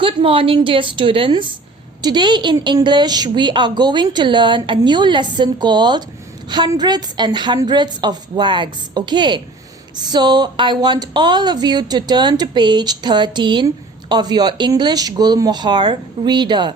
Good morning, dear students. Today in English, we are going to learn a new lesson called Hundreds and Hundreds of Wags. Okay, so I want all of you to turn to page 13 of your English Gul Mohar reader.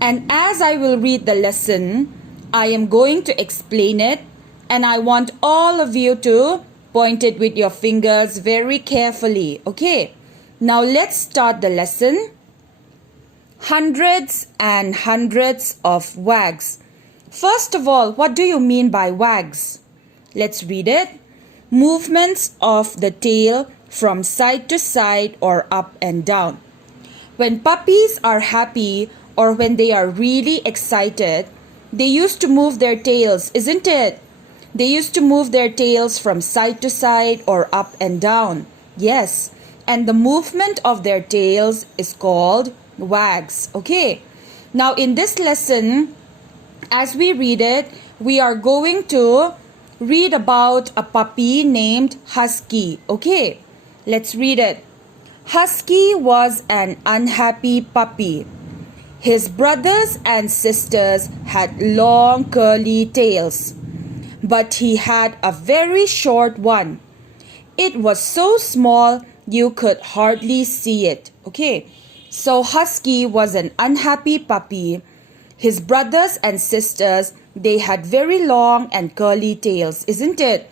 And as I will read the lesson, I am going to explain it, and I want all of you to point it with your fingers very carefully. Okay, now let's start the lesson. Hundreds and hundreds of wags. First of all, what do you mean by wags? Let's read it. Movements of the tail from side to side or up and down. When puppies are happy or when they are really excited, they used to move their tails, isn't it? They used to move their tails from side to side or up and down. Yes, and the movement of their tails is called wags. Okay, now in this lesson, as we read it, we are going to read about a puppy named Husky. Okay, let's read it. Husky was an unhappy puppy. His brothers and sisters had long curly tails, but he had a very short one. It was so small you could hardly see it. Okay, so Husky was an unhappy puppy. His brothers and sisters, they had very long and curly tails, isn't it?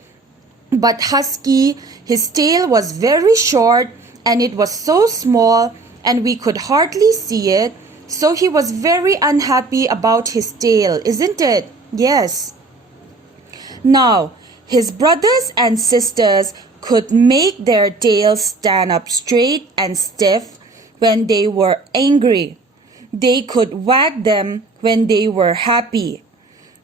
But Husky, his tail was very short and it was so small and we could hardly see it. So he was very unhappy about his tail, isn't it? Yes. Now, his brothers and sisters could make their tails stand up straight and stiff when they were angry. They could wag them when they were happy.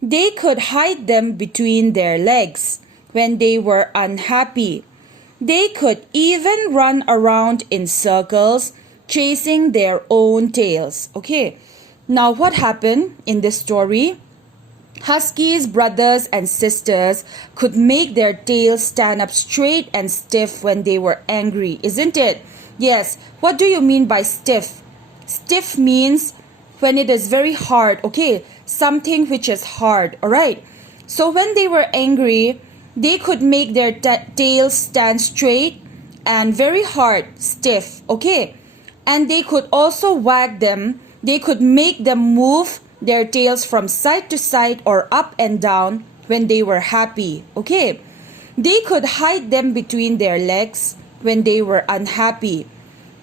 They could hide them between their legs when they were unhappy. They could even run around in circles chasing their own tails. Okay, now what happened in this story? Husky's brothers and sisters could make their tails stand up straight and stiff when they were angry, isn't it? Yes, what do you mean by stiff? Stiff means when it is very hard, okay? Something which is hard, alright? So when they were angry, they could make their tails stand straight and very hard, stiff, okay? And they could also wag them. They could make them move their tails from side to side or up and down when they were happy, okay? They could hide them between their legs when they were unhappy.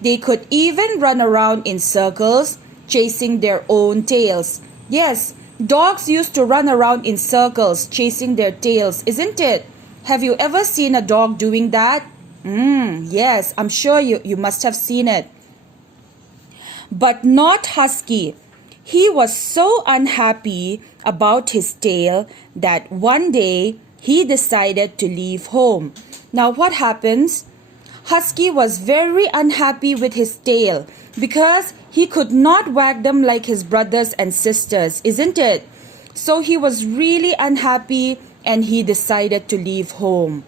They could even run around in circles chasing their own tails. Yes, dogs used to run around in circles chasing their tails, isn't it? Have you ever seen a dog doing that? Yes, I'm sure you must have seen it. But not Husky. He was so unhappy about his tail that one day he decided to leave home. Now what happens? Husky was very unhappy with his tail because he could not wag them like his brothers and sisters, isn't it? So he was really unhappy and he decided to leave home.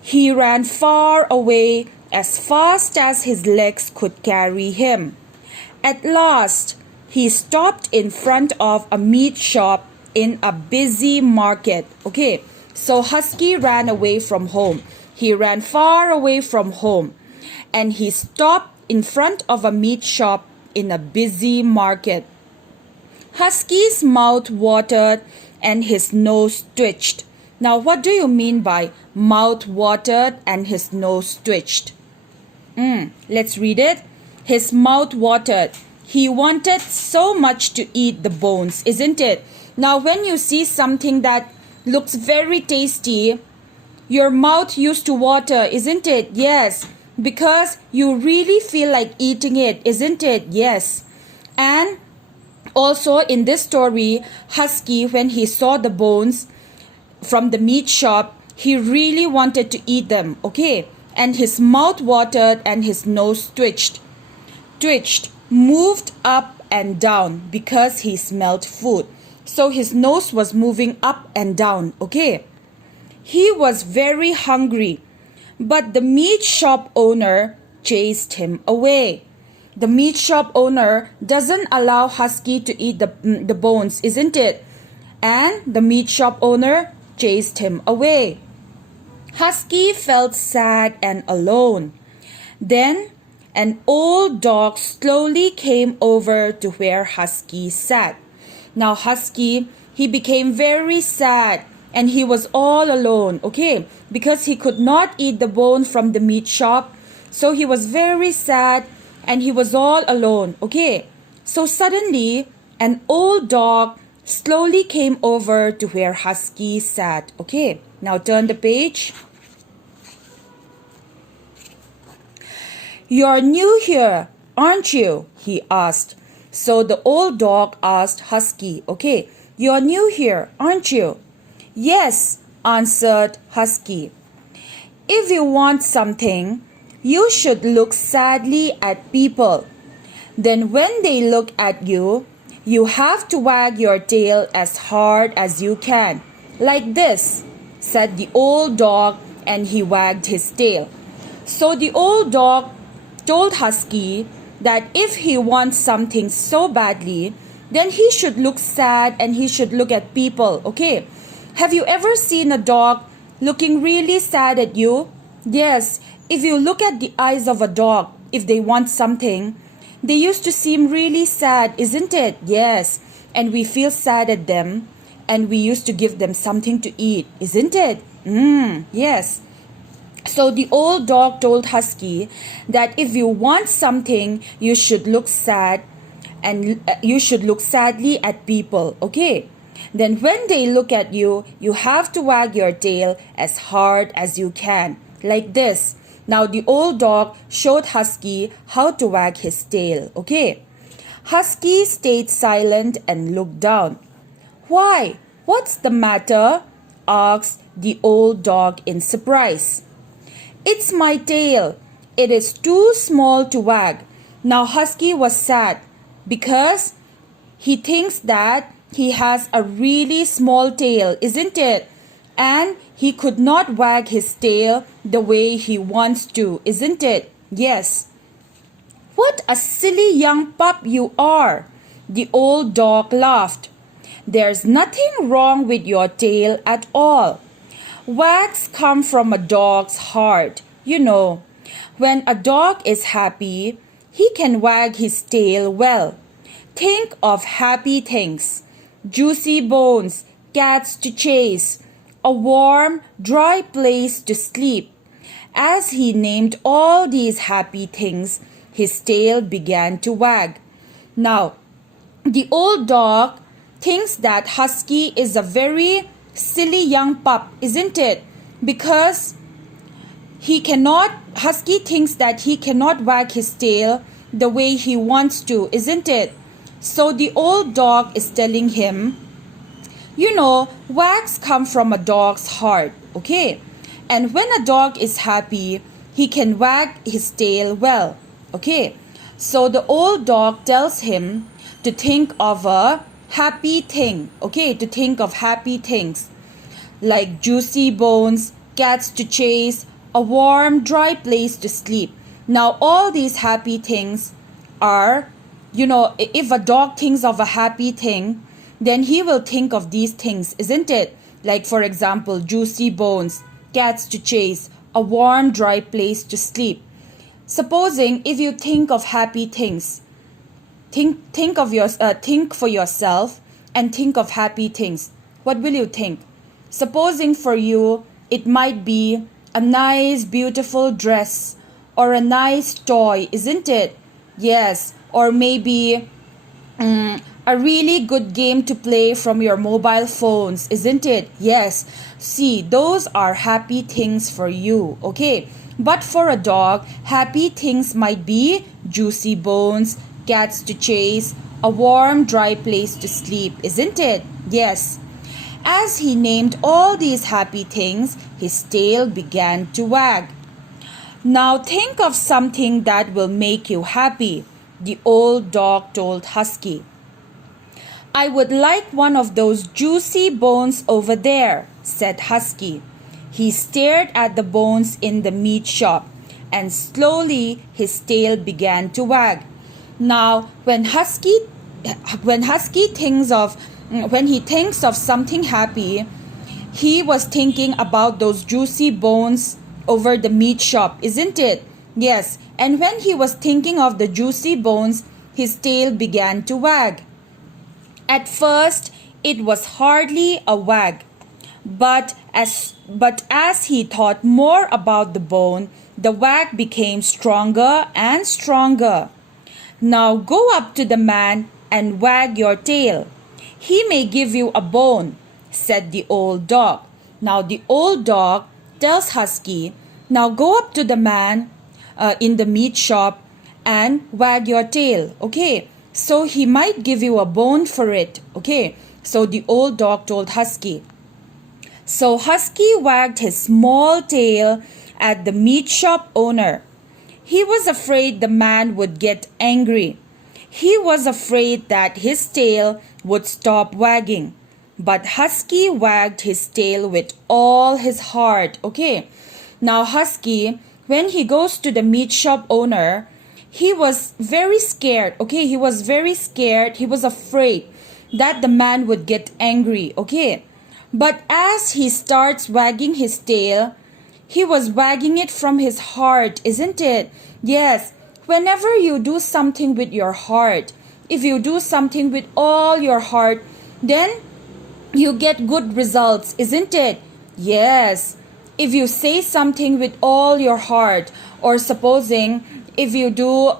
He ran far away as fast as his legs could carry him. At last, he stopped in front of a meat shop in a busy market. Okay, so Husky ran away from home. He ran far away from home and he stopped in front of a meat shop in a busy market. Husky's mouth watered and his nose twitched. Now, what do you mean by mouth watered and his nose twitched? Let's read it. His mouth watered. He wanted so much to eat the bones, isn't it? Now, when you see something that looks very tasty, your mouth used to water, isn't it? Yes, because you really feel like eating it, isn't it? Yes. And also in this story, Husky, when he saw the bones from the meat shop, he really wanted to eat them, okay? And his mouth watered and his nose twitched, moved up and down because he smelled food. So his nose was moving up and down, okay? He was very hungry, but the meat shop owner chased him away. The meat shop owner doesn't allow Husky to eat the bones, isn't it? And the meat shop owner chased him away. Husky felt sad and alone. Then an old dog slowly came over to where Husky sat. Now Husky, he became very sad and he was all alone, okay? Because he could not eat the bone from the meat shop. So he was very sad and he was all alone, okay? So suddenly an old dog slowly came over to where Husky sat, okay? Now turn the page. "You're new here, aren't you?" he asked. So the old dog asked Husky, okay, "You're new here, aren't you?" "Yes," answered Husky. "If you want something, you should look sadly at people. Then when they look at you, you have to wag your tail as hard as you can. Like this," said the old dog, and he wagged his tail. So the old dog told Husky that if he wants something so badly, then he should look sad and he should look at people, okay? Have you ever seen a dog looking really sad at you? Yes, if you look at the eyes of a dog, if they want something, they used to seem really sad, isn't it? Yes, and we feel sad at them and we used to give them something to eat, isn't it? Yes. So the old dog told Husky that if you want something, you should look sad and you should look sadly at people, okay? Then when they look at you, you have to wag your tail as hard as you can, like this. Now the old dog showed Husky how to wag his tail, okay? Husky stayed silent and looked down. "Why? What's the matter?" asked the old dog in surprise. "It's my tail. It is too small to wag." Now Husky was sad because he thinks that he has a really small tail, isn't it? And he could not wag his tail the way he wants to, isn't it? Yes. "What a silly young pup you are!" The old dog laughed. "There's nothing wrong with your tail at all. Wags come from a dog's heart. You know, when a dog is happy, he can wag his tail well. Think of happy things. Juicy bones, cats to chase, a warm, dry place to sleep." As he named all these happy things, his tail began to wag. Now, the old dog thinks that Husky is a very silly young pup, isn't it? Because Husky thinks that he cannot wag his tail the way he wants to, isn't it? So the old dog is telling him, you know, wags come from a dog's heart, okay? And when a dog is happy, he can wag his tail well, okay? So the old dog tells him to think of a happy thing, okay? To think of happy things like juicy bones, cats to chase, a warm, dry place to sleep. Now, all these happy things are, you know, if a dog thinks of a happy thing, then he will think of these things, isn't it? Like, for example, juicy bones, cats to chase, a warm, dry place to sleep. Supposing if you think of happy things, think for yourself and think of happy things. What will you think? Supposing for you, it might be a nice, beautiful dress or a nice toy, isn't it? Yes, or maybe a really good game to play from your mobile phones, isn't it? Yes. See, those are happy things for you, okay? But for a dog, happy things might be juicy bones, cats to chase, a warm, dry place to sleep, isn't it? Yes. As he named all these happy things, his tail began to wag. Now think of something that will make you happy, the old dog told Husky. I would like one of those juicy bones over there, said Husky. He stared at the bones in the meat shop, and slowly his tail began to wag. Now, when he thinks of something happy, he was thinking about those juicy bones over the meat shop, isn't it? Yes, and when he was thinking of the juicy bones, his tail began to wag. At first, it was hardly a wag, but as he thought more about the bone, the wag became stronger and stronger. Now go up to the man and wag your tail. He may give you a bone, said the old dog. Now the old dog tells Husky, now go up to the man in the meat shop and wag your tail. Okay, so he might give you a bone for it. Okay, so the old dog told Husky. So Husky wagged his small tail at the meat shop owner. He was afraid the man would get angry. He was afraid that his tail would stop wagging. But Husky wagged his tail with all his heart. Okay. Now Husky, when he goes to the meat shop owner, he was very scared. Okay. He was very scared. He was afraid that the man would get angry. Okay. But as he starts wagging his tail, he was wagging it from his heart, isn't it? Yes, whenever you do something with your heart, if you do something with all your heart, then you get good results, isn't it? Yes, if you say something with all your heart, or supposing if you do,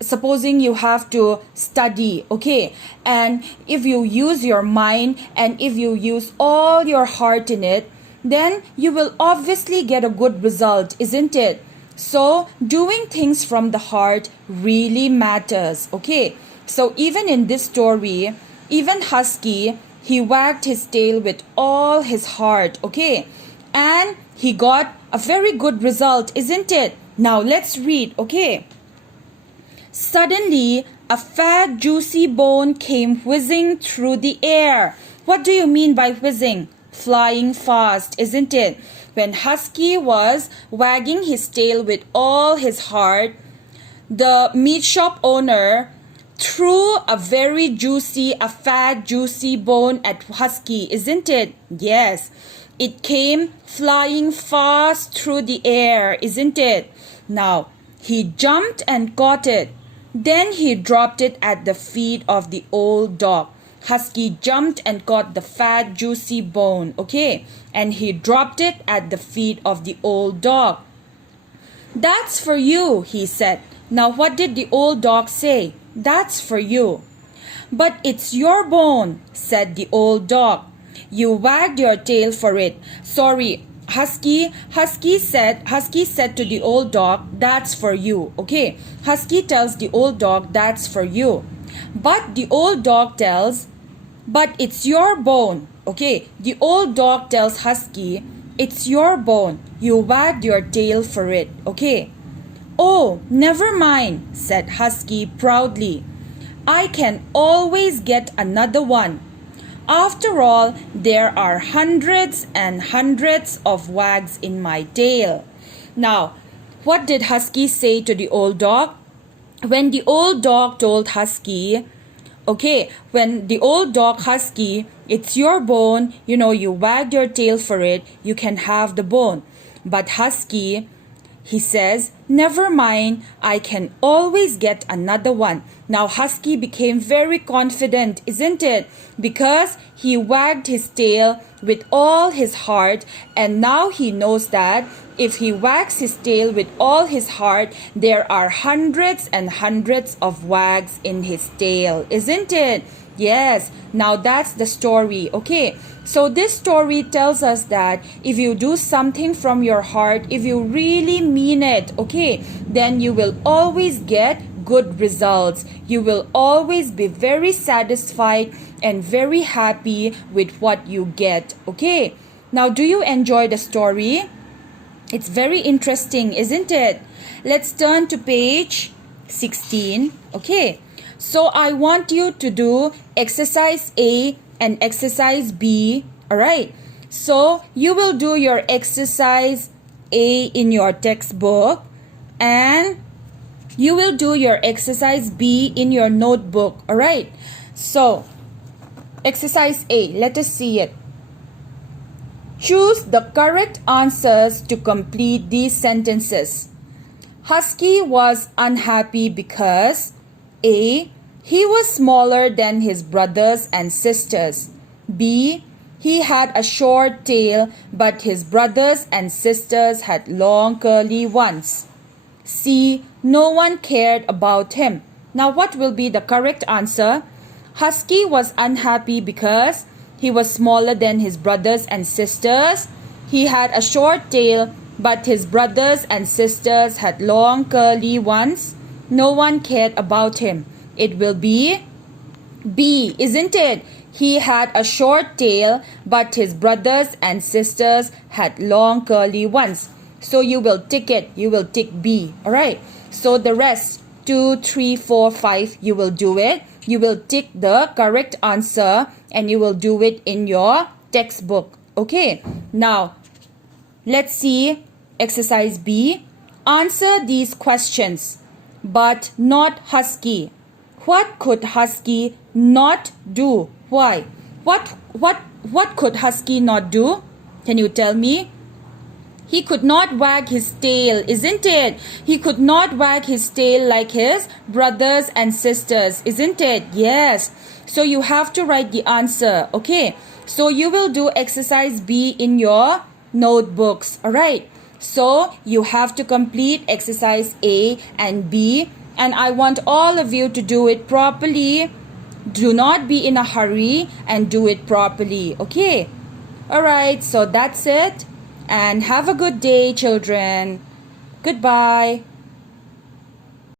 supposing you have to study, okay, and if you use your mind and if you use all your heart in it, then you will obviously get a good result, isn't it? So doing things from the heart really matters. Okay, so even in this story, even Husky, he wagged his tail with all his heart. Okay, and he got a very good result, isn't it? Now let's read. Okay. Suddenly, a fat, juicy bone came whizzing through the air. What do you mean by whizzing? Flying fast, isn't it? When Husky was wagging his tail with all his heart, the meat shop owner threw a fat, juicy bone at Husky, isn't it? Yes, it came flying fast through the air, isn't it? Now, he jumped and caught it. Then he dropped it at the feet of the old dog. Husky jumped and caught the fat, juicy bone, okay? And he dropped it at the feet of the old dog. That's for you, he said. Now what did the old dog say? That's for you. But it's your bone, said the old dog. You wagged your tail for it. Sorry, Husky said to the old dog, that's for you. Okay, Husky tells the old dog, that's for you. But the old dog tells, but it's your bone. Okay, the old dog tells Husky, it's your bone. You wagged your tail for it. Okay. Oh, never mind, said Husky proudly. I can always get another one. After all, there are hundreds and hundreds of wags in my tail. Now, what did Husky say to the old dog? When the old dog told Husky, okay, when the old dog Husky, it's your bone, you wagged your tail for it, you can have the bone. But Husky, he says, never mind, I can always get another one. Now Husky became very confident, isn't it? Because he wagged his tail with all his heart, and now he knows that if he wags his tail with all his heart, there are hundreds and hundreds of wags in his tail, isn't it? Yes, now that's the story. Okay, so this story tells us that if you do something from your heart, if you really mean it, okay, then you will always get good results. You will always be very satisfied and very happy with what you get. Okay, now do you enjoy the story? It's very interesting, isn't it? Let's turn to page 16. Okay, so I want you to do exercise A and exercise B. Alright, so you will do your exercise A in your textbook, and You will do your exercise B in your notebook. Alright. So, exercise A. Let us see it. Choose the correct answers to complete these sentences. Husky was unhappy because A. He was smaller than his brothers and sisters. B. He had a short tail, but his brothers and sisters had long curly ones. C. No one cared about him. Now what will be the correct answer? Husky was unhappy because he was smaller than his brothers and sisters. He had a short tail, but his brothers and sisters had long curly ones. No one cared about him. It will be B, isn't it? He had a short tail, but his brothers and sisters had long curly ones. So you will tick it. You will tick B. Alright. So the rest, 2, 3, 4, 5, you will do it. You will tick the correct answer and you will do it in your textbook. Okay. Now, let's see exercise B. Answer these questions, but not Husky. What could Husky not do? Why? What could Husky not do? Can you tell me? He could not wag his tail, isn't it? He could not wag his tail like his brothers and sisters, isn't it? Yes. So you have to write the answer, okay? So you will do exercise B in your notebooks, alright? So you have to complete exercise A and B, and I want all of you to do it properly. Do not be in a hurry and do it properly, okay? Alright, so that's it. And have a good day, children. Goodbye.